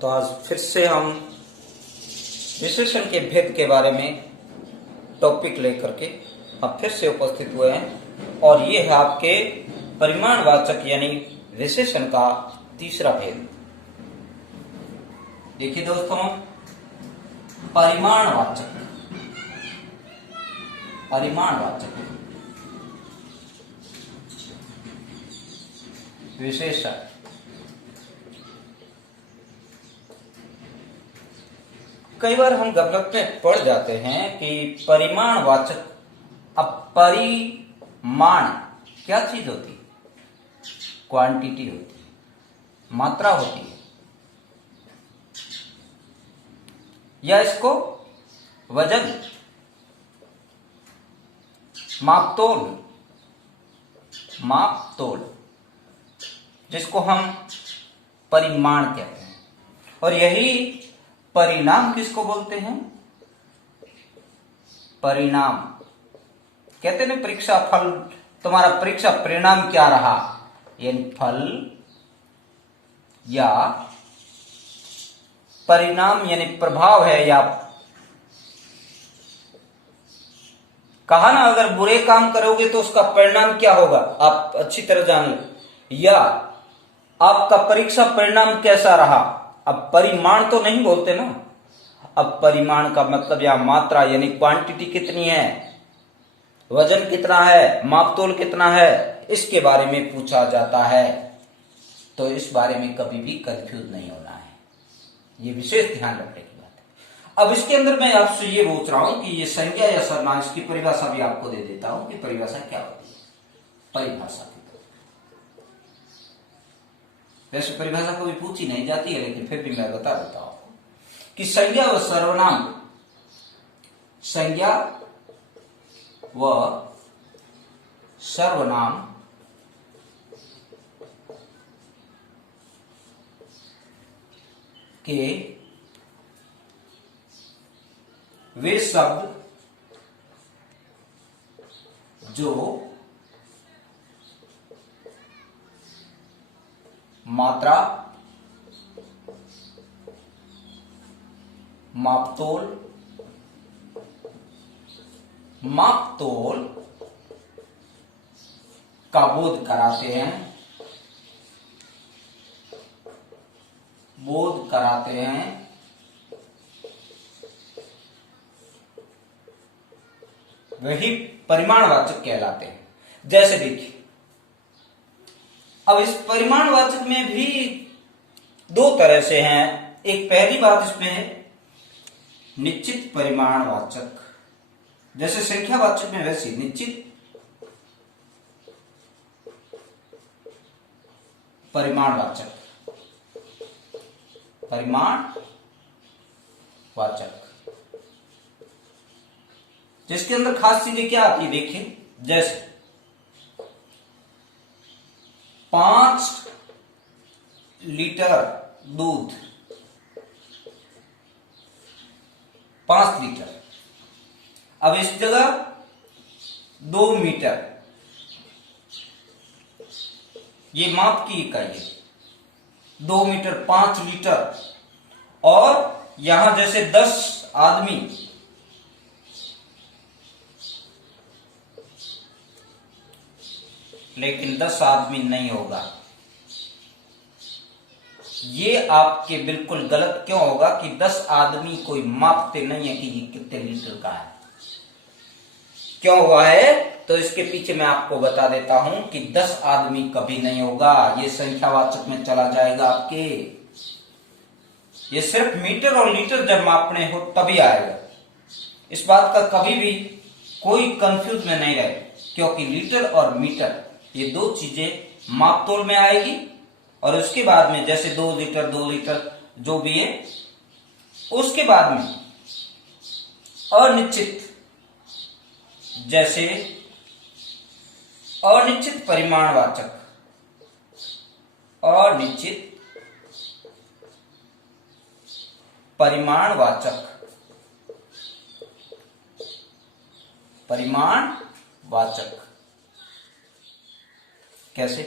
तो आज फिर से हम विशेषण के भेद के बारे में टॉपिक लेकर के अब फिर से उपस्थित हुए हैं और ये है आपके परिमाणवाचक यानी विशेषण का तीसरा भेद। देखिए दोस्तों, परिमाणवाचक विशेषण कई बार हम गलत में पड़ जाते हैं कि परिमाणवाचक, अब परिमाण क्या चीज होती है? क्वांटिटी होती है, मात्रा होती है, या इसको वजन, मापतोल जिसको हम परिमाण कहते हैं। और यही परिणाम किसको बोलते हैं? परिणाम कहते हैं ना, परीक्षा फल, तुम्हारा परीक्षा परिणाम क्या रहा, यानी फल, या परिणाम यानी प्रभाव है, या कहा ना अगर बुरे काम करोगे तो उसका परिणाम क्या होगा आप अच्छी तरह जान लो, या आपका परीक्षा परिणाम कैसा रहा। अब परिमाण तो नहीं बोलते ना, अब परिमाण का मतलब या मात्रा यानी क्वांटिटी कितनी है, वजन कितना है, मापतोल कितना है, इसके बारे में पूछा जाता है। तो इस बारे में कभी भी कंफ्यूज नहीं होना है, ये विशेष ध्यान रखने की बात है। अब इसके अंदर मैं आपसे ये पूछ रहा हूं कि ये संज्ञा या सर्वनाम, इसकी परिभाषा भी आपको दे देता हूं कि परिभाषा क्या होती है। परिभाषा वैसे परिभाषा कभी पूछी नहीं जाती है, लेकिन फिर भी मैं बता देता हूं आपको कि संज्ञा व सर्वनाम के वे शब्द जो मात्रा, मापतोल का बोध कराते हैं, वही परिमाणवाचक कहलाते हैं। जैसे देखिए, अब इस परिमाणवाचक में भी दो तरह से हैं। एक पहली बात इसमें है निश्चित परिमाणवाचक, जैसे संख्यावाचक में वैसे निश्चित परिमाणवाचक, जिसके अंदर खास चीजें क्या आती है देखिए, जैसे 5 लीटर दूध, 5 लीटर। अब इस जगह 2 मीटर, ये माप की इकाई है, 2 मीटर 5 लीटर। और यहां जैसे 10 आदमी, लेकिन 10 आदमी नहीं होगा। ये आपके बिल्कुल गलत क्यों होगा कि 10 आदमी कोई मापते नहीं है कि ये कितने लीटर का है। क्यों हुआ है तो इसके पीछे मैं आपको बता देता हूं कि 10 आदमी कभी नहीं होगा, ये संख्यावाचक में चला जाएगा आपके। ये सिर्फ मीटर और लीटर जब मापने हो तभी आएगा। इस बात का कभी भी कोई कंफ्यूज में नहीं रहे, क्योंकि लीटर और मीटर ये दो चीजें मापतोल में आएगी। और उसके बाद में जैसे 2 लीटर जो भी है, उसके बाद में अनिश्चित, जैसे अनिश्चित परिमाणवाचक, परिमाणवाचक कैसे?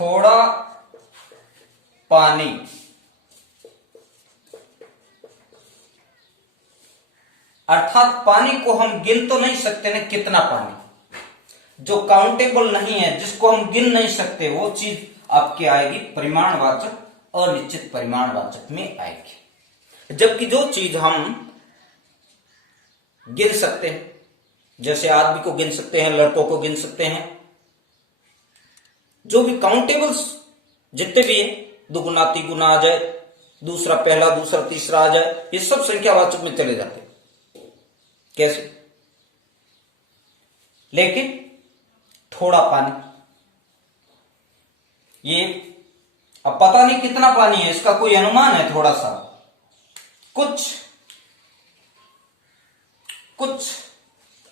थोड़ा पानी, अर्थात पानी को हम गिन तो नहीं सकते ना कितना पानी, जो काउंटेबल नहीं है, जिसको हम गिन नहीं सकते, वो चीज आपकी आएगी परिमाणवाचक अनिश्चित परिमाणवाचक में आएगी। जबकि जो चीज हम गिन सकते हैं, जैसे आदमी को गिन सकते हैं, लड़कों को गिन सकते हैं, जो भी काउंटेबल्स जितने भी है, दुगुना तिगुना आ जाए, दूसरा पहला दूसरा तीसरा आ जाए, ये सब संख्यावाचक में चले जाते हैं। कैसे? लेकिन थोड़ा पानी, ये अब पता नहीं कितना पानी है, इसका कोई अनुमान है थोड़ा सा, कुछ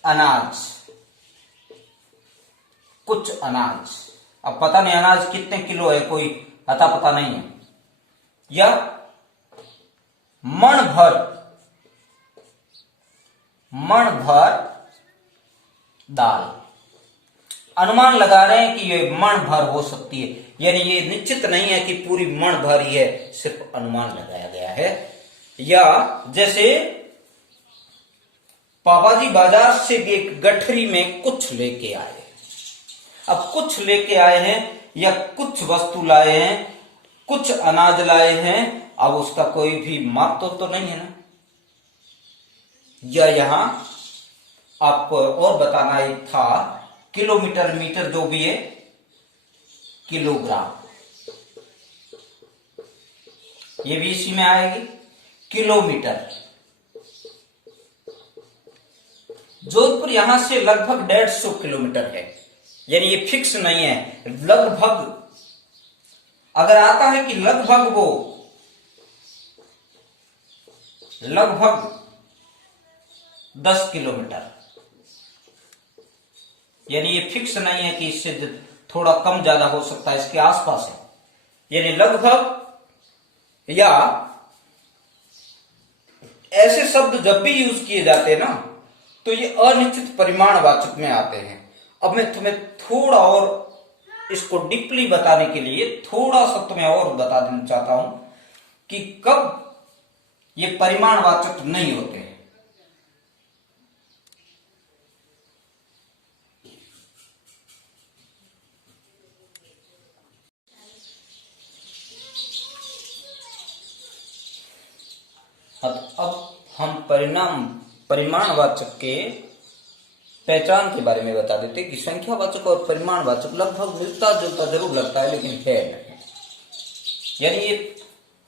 अनाज, अब पता नहीं अनाज कितने किलो है, कोई अता पता नहीं है, या मण भर दाल, अनुमान लगा रहे हैं कि ये मण भर हो सकती है, यानी ये निश्चित नहीं है कि पूरी मण भर ही है, सिर्फ अनुमान लगाया गया है। या जैसे पापा जी बाजार से एक गठरी में कुछ लेके आए, अब कुछ लेके आए हैं या कुछ वस्तु लाए हैं, कुछ अनाज लाए हैं, अब उसका कोई भी माप तो नहीं है ना। या यहां आपको और बताना एक था, किलोमीटर मीटर जो भी है, किलोग्राम, ये भी इसी में आएगी। किलोमीटर, जोधपुर यहां से लगभग 150 किलोमीटर है, यानी ये फिक्स नहीं है, लगभग अगर आता है कि लगभग 10 किलोमीटर, यानी ये फिक्स नहीं है कि इससे थोड़ा कम ज्यादा हो सकता है, इसके आसपास है, यानी लगभग। या ऐसे शब्द जब भी यूज किए जाते हैं ना, तो ये अनिश्चित परिमाणवाचक में आते हैं। अब मैं तुम्हें थोड़ा और इसको डीपली बताने के लिए थोड़ा सा तुम्हें और बता देना चाहता हूं कि कब ये परिमाणवाचक नहीं होते हैं। अब हम परिमाणवाचक के पहचान के बारे में बता देते कि संख्यावाचक और परिमाणवाचक लगभग मिलता जुलता जरूर लगता है, लेकिन है नहीं, यानी ये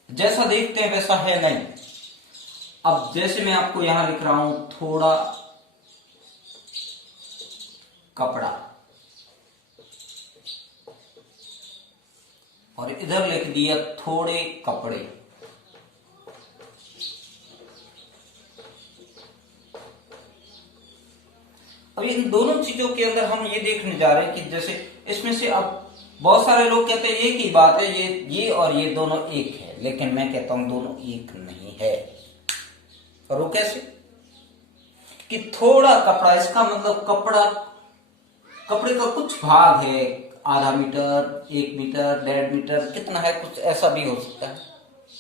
जैसा देखते हैं वैसा है नहीं। अब जैसे मैं आपको यहां लिख रहा हूं थोड़ा कपड़ा, और इधर लिख दिया थोड़े कपड़े, अब इन दोनों चीजों के अंदर हम ये देखने जा रहे हैं कि जैसे इसमें से अब बहुत सारे लोग कहते हैं एक ही बात है, ये और ये दोनों एक है, लेकिन मैं कहता हूं दोनों एक नहीं है। और वो कैसे? कि थोड़ा कपड़ा, इसका मतलब कपड़े का कुछ भाग है, आधा मीटर, 1 मीटर, 1.5 मीटर, कितना है, कुछ ऐसा भी हो सकता है,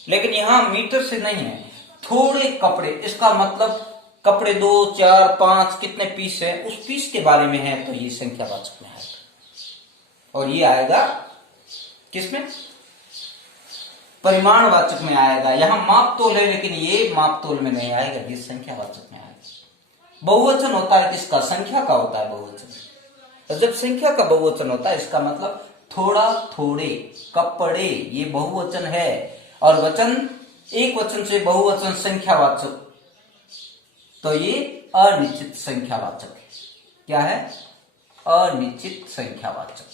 लेकिन यहां मीटर से नहीं है। थोड़े कपड़े, इसका मतलब कपड़े 2, 4, 5 कितने पीस है, उस पीस के बारे में है, तो ये संख्यावाचक में आएगा। और ये आएगा किसमें? परिमाणवाचक में आएगा। यहां माप तोल है, लेकिन ये माप तोल में नहीं आएगा, ये संख्यावाचक में आएगा। बहुवचन होता है किसका? संख्या का होता है बहुवचन। तो जब संख्या का बहुवचन होता है, इसका मतलब थोड़ा, थोड़े, कपड़े, ये बहुवचन है, और वचन एक वचन से बहुवचन संख्यावाचक, तो ये अनिश्चित संख्यावाचक है। क्या है? अनिश्चित संख्यावाचक।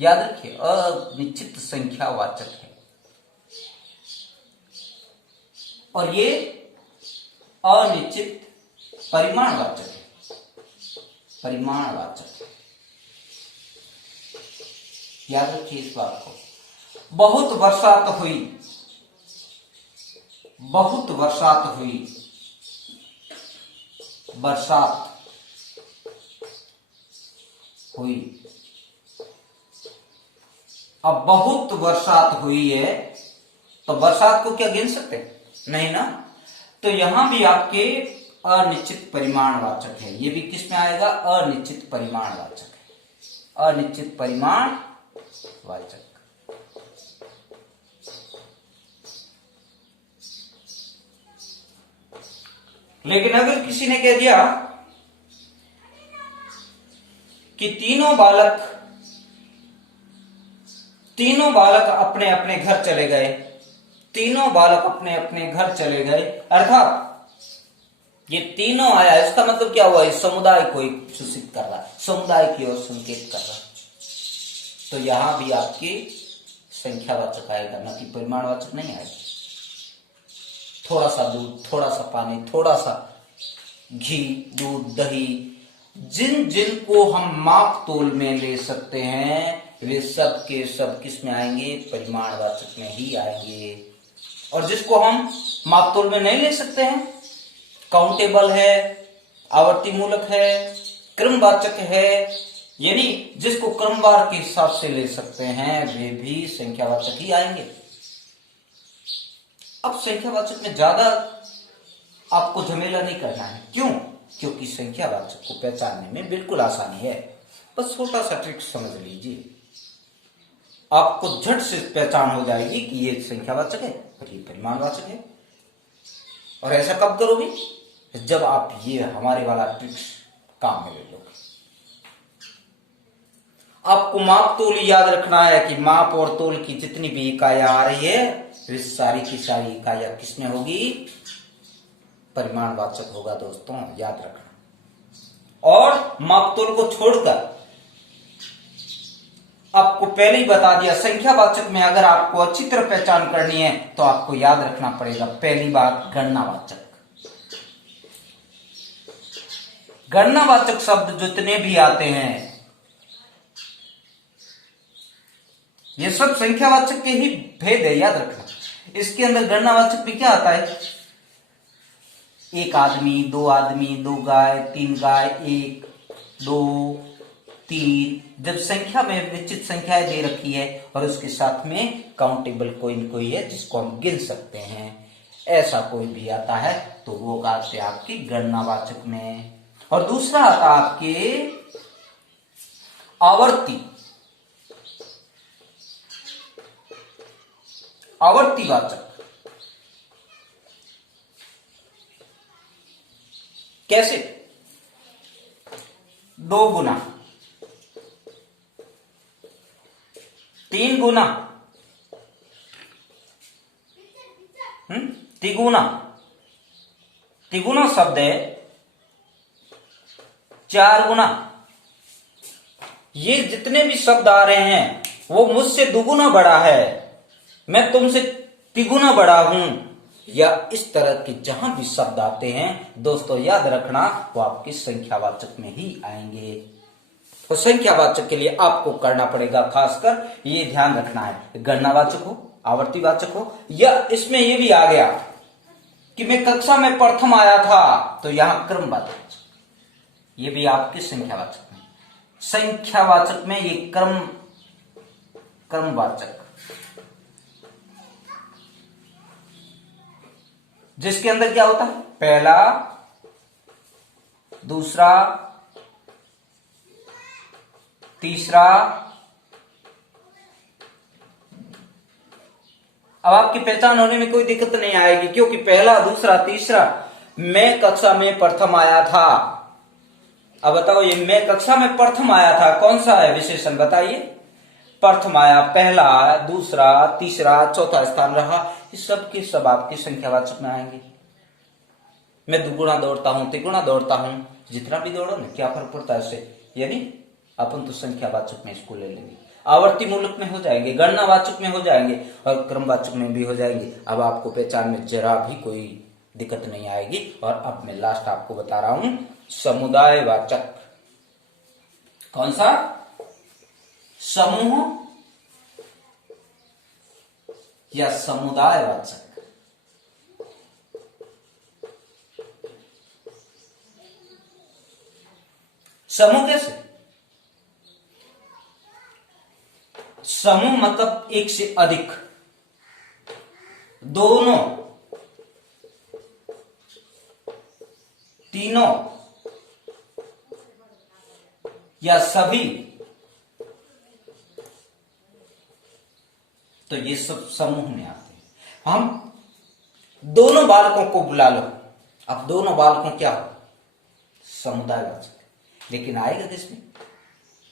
याद रखिए, अनिश्चित संख्यावाचक है। और ये अनिश्चित परिमाणवाचक है, परिमाणवाचक। याद रखिए इस बात को। बहुत बरसात हुई, बहुत बरसात हुई, बरसात हुई, अब बहुत बरसात हुई है, तो बरसात को क्या गिन सकते? नहीं ना। तो यहां भी आपके अनिश्चित परिमाणवाचक है, ये भी किस में आएगा? अनिश्चित परिमाणवाचक है, अनिश्चित परिमाणवाचक। लेकिन अगर किसी ने कह दिया कि तीनों बालक अपने अपने घर चले गए, तीनों बालक अपने अपने घर चले गए, अर्थात ये तीनों आया, इसका मतलब क्या हुआ? इस समुदाय को सूचित कर रहा है, समुदाय की ओर संकेत कर रहा है। तो यहां भी आपकी संख्यावाचक आएगा, न कि परिमाणवाचक नहीं आएगा। थोड़ा सा दूध, थोड़ा सा पानी, थोड़ा सा घी, दूध, दही, जिन जिन को हम माप तोल में ले सकते हैं, वे सब के सब किस में आएंगे? परिमाणवाचक में ही आएंगे। और जिसको हम माप तोल में नहीं ले सकते हैं, काउंटेबल है, आवर्ती मूलक है, क्रमवाचक है, यानी जिसको क्रमवार के हिसाब से ले सकते हैं, वे भी संख्यावाचक ही आएंगे। अब संख्यावाचक में ज्यादा आपको झमेला नहीं करना है। क्यों? क्योंकि संख्यावाचक को पहचानने में बिल्कुल आसानी है। बस छोटा सा ट्रिक समझ लीजिए, आपको झट से पहचान हो जाएगी कि ये संख्यावाचक है और ये परिमाणवाचक है। और ऐसा कब करोगे? जब आप ये हमारे वाला ट्रिक्स काम में ले लोगे। आपको माप तोल याद रखना है कि माप और तोल की जितनी भी इकाइयां आ रही है, वे सारी की सारी इकाइयां किसमें होगी? परिमाणवाचक होगा दोस्तों, याद रखना। और माप तोल को छोड़कर आपको पहले ही बता दिया, संख्यावाचक में अगर आपको अच्छी तरह पहचान करनी है तो आपको याद रखना पड़ेगा पहली बात गणनावाचक। गणनावाचक शब्द जितने भी आते हैं, ये सब संख्यावाचक के ही भेद है, याद रखना। इसके अंदर गणनावाचक भी क्या आता है? एक आदमी, दो आदमी, दो गाय, तीन गाय, एक, दो, तीन। जब संख्या में निश्चित संख्याएं दे रखी है और उसके साथ में काउंटेबल कोई न कोई है जिसको हम गिन सकते हैं, ऐसा कोई भी आता है तो वो आते हैं आपकी गणनावाचक में। और दूसरा आता आपके आवर्ती, आवर्तीवाचक। कैसे? दो गुना, तीन गुना, तिगुना, तिगुना शब्द है, चार गुना। ये जितने भी शब्द आ रहे हैं वो मुझसे दुगुना बड़ा है, मैं तुमसे तिगुना बड़ा हूं, या इस तरह के जहां भी शब्द आते हैं दोस्तों याद रखना वो आपके संख्यावाचक में ही आएंगे। तो संख्यावाचक के लिए आपको करना पड़ेगा, खासकर ये ध्यान रखना है, गणनावाचक हो, आवर्तीवाचक हो, या इसमें ये भी आ गया कि मैं कक्षा में प्रथम आया था, तो यहां क्रमवाचक, ये भी आपके संख्यावाचक में, संख्यावाचक में ये क्रमवाचक, जिसके अंदर क्या होता है? पहला, दूसरा, तीसरा। अब आपकी पहचान होने में कोई दिक्कत नहीं आएगी, क्योंकि पहला, दूसरा, तीसरा, मैं कक्षा में प्रथम आया था। अब बताओ, ये मैं कक्षा में प्रथम आया था कौन सा है विशेषण? बताइए। प्रथम आया, पहला, दूसरा, तीसरा, चौथा स्थान रहा, ये सब के सब आपके संख्यावाचक में आएंगे। मैं दुगुना दौड़ता हूं, तिगुना दौड़ता हूं, जितना भी दौड़ो ना, क्या फर्क पड़ता है इससे? यानी अपन तो संख्यावाचक में इसको ले लेंगे, आवर्ती मूलक में हो जाएंगे, गणनावाचक में हो जाएंगे और क्रमवाचक में भी हो जाएंगे। अब आपको पहचान में जरा भी कोई दिक्कत नहीं आएगी। और अब मैं लास्ट आपको बता रहा हूं, समुदायवाचक। कौन सा? समूह या समुदायवाचक। समूह कैसे? समूह मतलब एक से अधिक, दोनों, तीनों या सभी, तो ये सब समूह में आते हैं। हम दोनों बालकों को बुला लो, अब दोनों बालकों क्या हो, समुदायवाचक, लेकिन आएगा किसमें,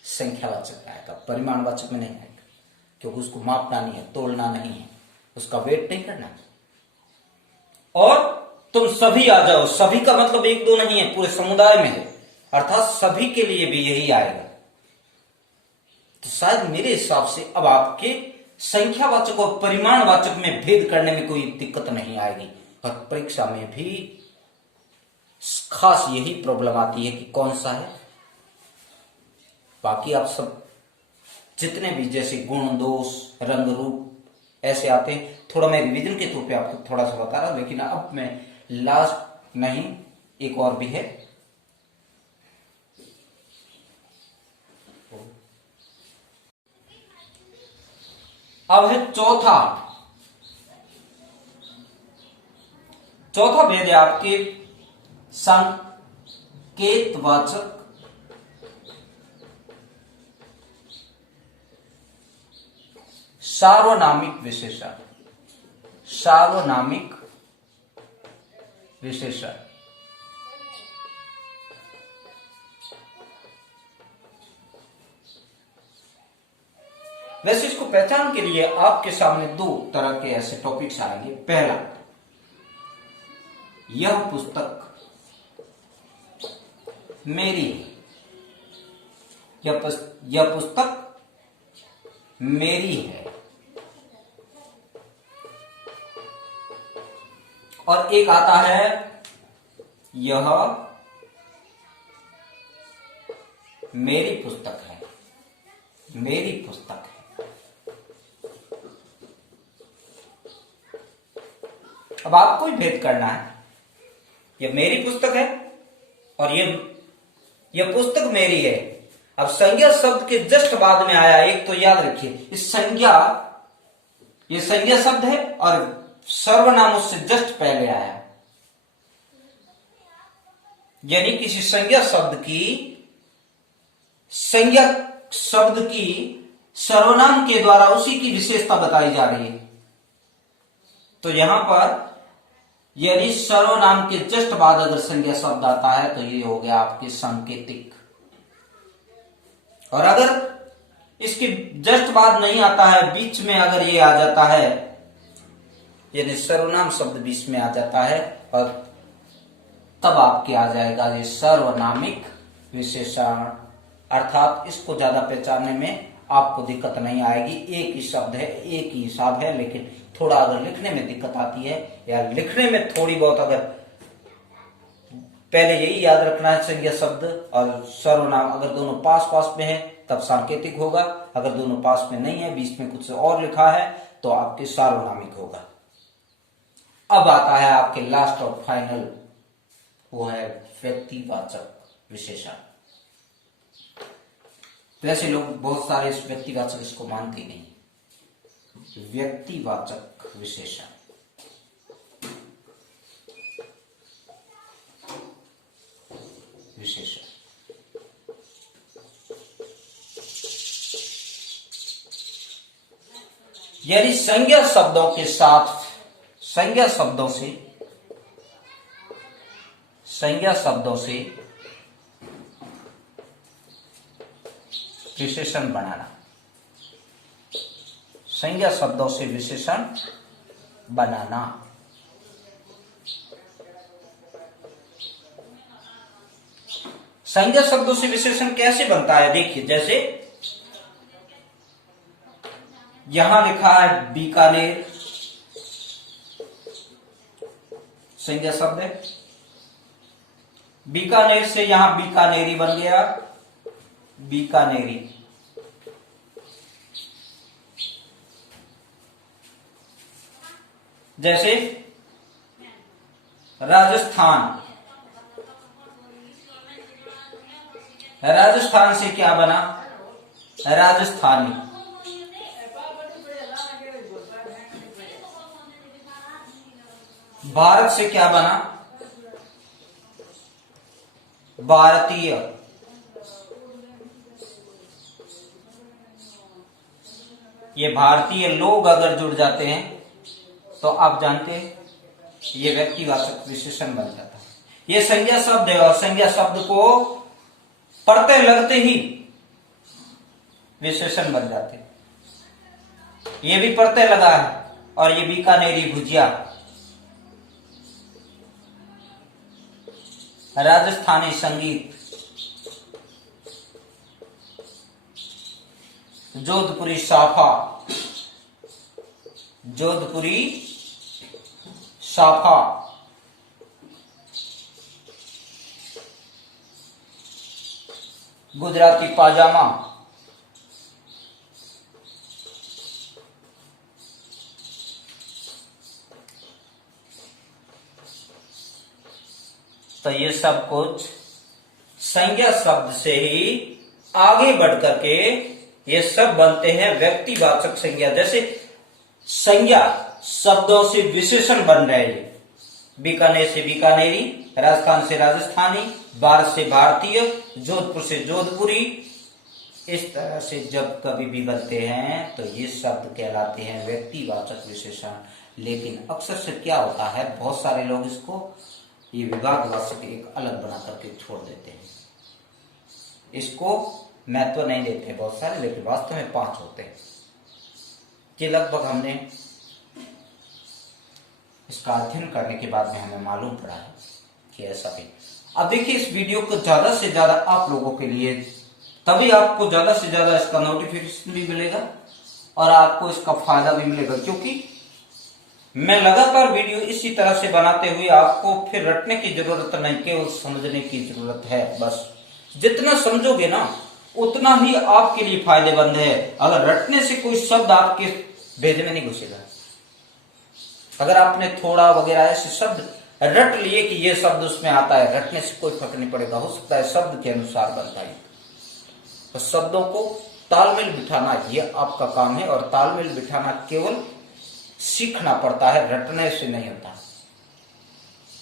संख्यावाचक आएगा, परिमाणवाचक में नहीं आएगा, क्योंकि उसको मापना नहीं है, तोलना नहीं है, उसका वेट नहीं करना है। और तुम सभी आ जाओ, सभी का मतलब एक दो नहीं है, पूरे समुदाय में है, अर्थात सभी के लिए भी यही आएगा। तो शायद मेरे हिसाब से अब आपके संख्यावाचक और परिमाणवाचक में भेद करने में कोई दिक्कत नहीं आएगी, और परीक्षा में भी खास यही प्रॉब्लम आती है कि कौन सा है। बाकी आप सब जितने भी जैसे गुण, दोष, रंग, रूप ऐसे आते हैं, थोड़ा मैं रिवीजन के तौर पे आपको थोड़ा सा बता रहा हूं, लेकिन अब मैं लास्ट नहीं, एक और भी है, अब है चौथा भेद है आपके संकेतवाचक सार्वनामिक विशेषण। सार्वनामिक विशेषण वैसे इसको पहचान के लिए आपके सामने दो तरह के ऐसे टॉपिक्स आएंगे। पहला, यह पुस्तक मेरी, यह पुस्तक मेरी है। और एक आता है, यह मेरी पुस्तक है, मेरी पुस्तक है। अब आपको ही भेद करना है, यह मेरी पुस्तक है और यह पुस्तक मेरी है। अब संज्ञा शब्द के जस्ट बाद में आया, एक तो याद रखिए, इस संज्ञा, ये संज्ञा शब्द है और सर्वनाम उससे जस्ट पहले आया, यानी किसी संज्ञा शब्द की सर्वनाम के द्वारा उसी की विशेषता बताई जा रही है। तो यहां पर यदि सर्वनाम के जस्ट बाद अगर संज्ञा शब्द आता है तो ये हो गया आपके सांकेतिक, और अगर इसके जस्ट बाद नहीं आता है, बीच में अगर ये आ जाता है, यानी सर्वनाम शब्द बीच में आ जाता है, और तब आपके आ जाएगा ये सर्वनामिक विशेषण। अर्थात इसको ज्यादा पहचानने में आपको दिक्कत नहीं आएगी, एक ही शब्द है, एक ही हिसाब है, लेकिन थोड़ा अगर लिखने में दिक्कत आती है या लिखने में थोड़ी बहुत, अगर पहले यही याद रखना है, संज्ञा शब्द और सर्वनाम अगर दोनों पास पास में है तब सांकेतिक होगा, अगर दोनों पास में नहीं है, बीच में कुछ और लिखा है, तो आपके सार्वनामिक होगा। अब आता है आपके लास्ट और फाइनल, वो है व्यक्तिवाचक विशेषण। वैसे लोग बहुत सारे इस व्यक्तिवाचक इसको मानते नहीं। व्यक्तिवाचक विशेषण, यानी संज्ञा शब्दों के साथ, संज्ञा शब्दों से विशेषण बनाना, संज्ञा शब्दों से विशेषण बनाना। संज्ञा शब्दों से विशेषण कैसे बनता है, देखिए, जैसे यहां लिखा है बीकानेर, संज्ञा शब्द है, बीकानेर से यहां बीकानेरी बन गया, बीकानेरी। जैसे राजस्थान, राजस्थान से क्या बना, राजस्थानी। भारत से क्या बना? भारतीय। ये भारतीय लोग अगर जुड़ जाते हैं तो आप जानते हैं ये व्यक्तिवाचक विशेषण बन जाता है। ये संज्ञा शब्द है और संज्ञा शब्द को पढ़ते लगते ही विशेषण बन जाते। ये भी पढ़ते लगा है और ये बीकानेरी भुजिया, राजस्थानी संगीत, जोधपुरी साफा, जोधपुरी साफा, गुजराती पाजामा, तो ये सब कुछ संज्ञा शब्द से ही आगे बढ़ करके ये सब बनते हैं व्यक्तिवाचक संज्ञा। जैसे संज्ञा शब्दों से विशेषण बन रहे हैं। बीकानेर से बीकानेरी, राजस्थान से राजस्थानी, भारत से भारतीय, जोधपुर से जोधपुरी। इस तरह से जब कभी भी बनते हैं तो ये शब्द कहलाते हैं व्यक्तिवाचक विशेषण। लेकिन अक्सर से क्या होता है, बहुत सारे लोग इसको ये विभागवाचक एक अलग बना करके छोड़ देते हैं, इसको महत्व नहीं देते बहुत सारे, लेकिन वास्तव में 5 होते हैं। कि लगभग हमने इसका अध्ययन करने के बाद में हमें मालूम पड़ा है कि ऐसा भी। अब देखिए, इस वीडियो को ज्यादा से ज्यादा आप लोगों के लिए, तभी आपको ज्यादा से ज्यादा इसका नोटिफिकेशन भी मिलेगा और आपको इसका फायदा भी मिलेगा, क्योंकि मैं लगातार वीडियो इसी तरह से बनाते हुए आपको फिर रटने की जरूरत नहीं, केवल समझने की जरूरत है। बस जितना समझोगे ना उतना ही आपके लिए फायदेमंद है। अगर रटने से कोई शब्द आपके भेद में नहीं घुसेगा, अगर आपने थोड़ा वगैरह ऐसे शब्द रट लिए कि ये शब्द उसमें आता है, रटने से कोई फर्क नहीं पड़ेगा। हो सकता है शब्द के अनुसार बनता है, तो शब्दों को तालमेल बिठाना ये आपका काम है, और तालमेल बिठाना केवल सीखना पड़ता है, रटने से नहीं होता।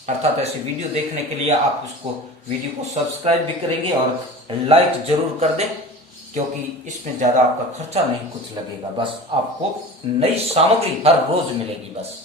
अर्थात ऐसे वीडियो देखने के लिए आप उसको वीडियो को सब्सक्राइब भी करेंगे और लाइक जरूर कर दें, क्योंकि इसमें ज्यादा आपका खर्चा नहीं कुछ लगेगा। बस आपको नई सामग्री हर रोज मिलेगी बस।